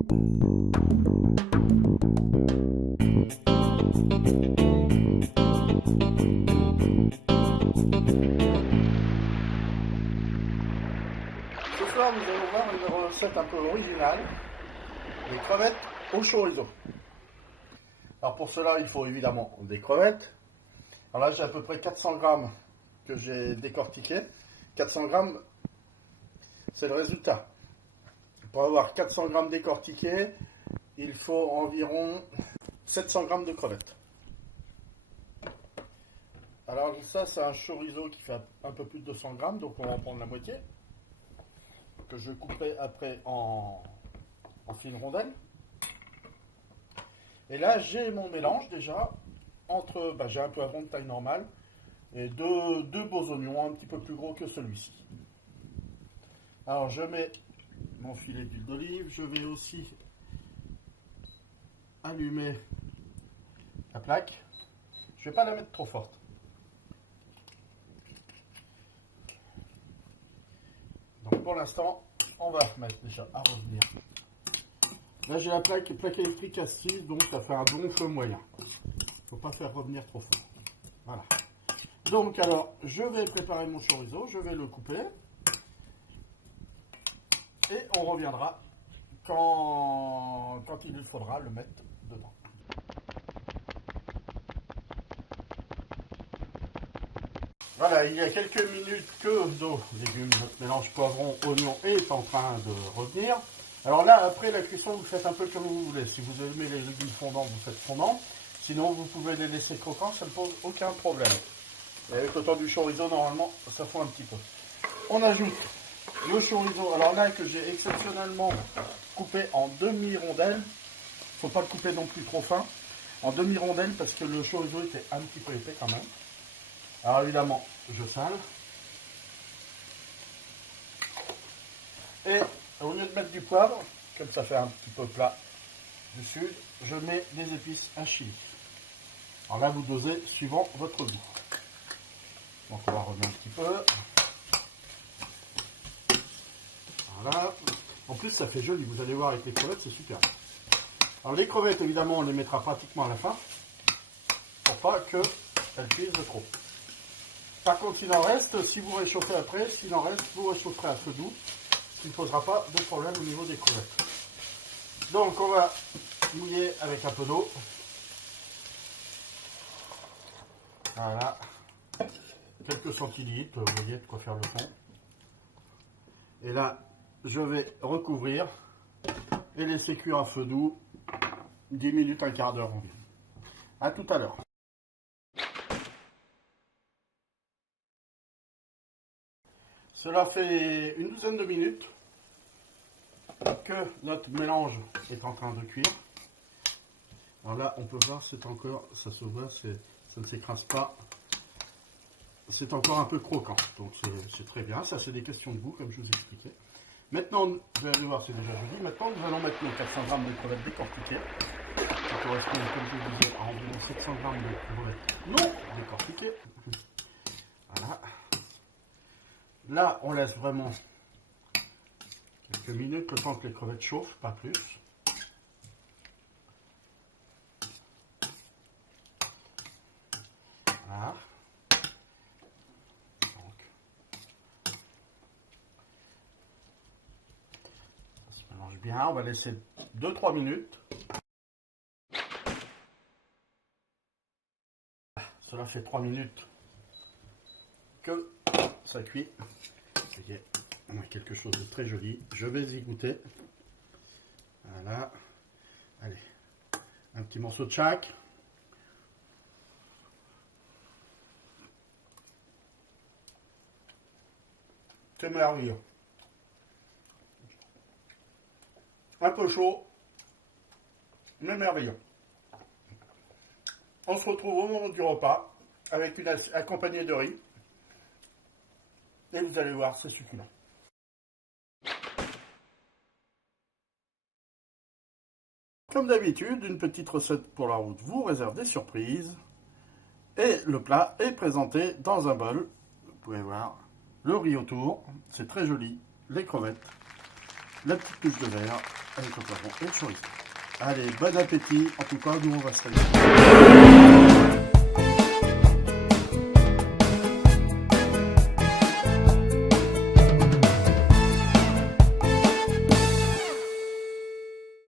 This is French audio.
Ce soir, nous allons voir une recette un peu originale, des crevettes au chorizo. Alors pour cela, il faut évidemment des crevettes. Alors là, j'ai à peu près 400 grammes que j'ai décortiqué. 400 grammes, c'est le résultat. Pour avoir 400 grammes décortiqués, il faut environ 700 grammes de crevettes. Alors ça, c'est un chorizo qui fait un peu plus de 200 grammes, donc on va en prendre la moitié, que je couperai après en fines rondelles. Et là, j'ai mon mélange déjà entre, j'ai un poivron de taille normale et deux beaux oignons un petit peu plus gros que celui-ci. Alors, je mets mon filet d'huile d'olive. Je vais aussi allumer la plaque. Je ne vais pas la mettre trop forte. Donc, pour l'instant, on va mettre déjà à revenir. Là, j'ai la plaque électrique à 6, donc ça fait un bon feu moyen. Il ne faut pas faire revenir trop fort. Voilà. Donc, alors, je vais préparer mon chorizo, je vais le couper. Et on reviendra quand il faudra le mettre dedans. Voilà, il y a quelques minutes que nos légumes, notre mélange poivron, oignon est en train de revenir. Alors là, après la cuisson, vous faites un peu comme vous voulez. Si vous aimez les légumes fondants, vous faites fondant. Sinon, vous pouvez les laisser croquants, ça ne pose aucun problème. Et avec le temps du chorizo, normalement, ça fond un petit peu. On ajoute le chorizo, alors là, que j'ai exceptionnellement coupé en demi-rondelles. Il ne faut pas le couper non plus trop fin. En demi-rondelles, parce que le chorizo était un petit peu épais quand même. Alors évidemment, je sale. Et au lieu de mettre du poivre, comme ça fait un petit peu plat du sud, je mets des épices à chili. Alors là, vous dosez suivant votre goût. Donc on va revenir un petit peu. Voilà. En plus, ça fait joli. Vous allez voir avec les crevettes, c'est super. Alors les crevettes, évidemment, on les mettra pratiquement à la fin, pour pas qu'elles cuisent trop. Par contre, s'il en reste, si vous réchauffez après, s'il en reste, vous réchaufferez à feu doux. Ce qui ne posera pas de problème au niveau des crevettes. Donc, on va mouiller avec un peu d'eau. Voilà. Quelques centilitres, vous voyez de quoi faire le fond. Et là, je vais recouvrir et laisser cuire à feu doux 10 minutes, un quart d'heure environ. A tout à l'heure. Cela fait une douzaine de minutes que notre mélange est en train de cuire. Alors là, on peut voir, c'est encore, ça se voit, ça ne s'écrase pas. C'est encore un peu croquant, donc c'est très bien. Ça, c'est des questions de goût, comme je vous expliquais. Maintenant, vous allez voir, c'est déjà joli. Maintenant, nous allons mettre nos 400 grammes de crevettes décortiquées. Ça correspond, comme je vous disais, à environ 700 grammes de crevettes non décortiquées. Voilà. Là, on laisse vraiment quelques minutes, le temps que les crevettes chauffent, pas plus. Voilà. Donc, ça se mélange bien. On va laisser 2-3 minutes. Cela fait 3 minutes que ça cuit. Ça y est, on a quelque chose de très joli. Je vais y goûter. Voilà. Allez, un petit morceau de chaque. C'est merveilleux. Un peu chaud, mais merveilleux. On se retrouve au moment du repas avec une accompagnée de riz. Et vous allez voir, c'est succulent. Comme d'habitude, une petite recette pour la route vous réserve des surprises. Et le plat est présenté dans un bol. Vous pouvez voir le riz autour, c'est très joli, les crevettes. la petite touche de verre avec le poivron et le chorizo. Allez, bon appétit. En tout cas, nous on va se régaler.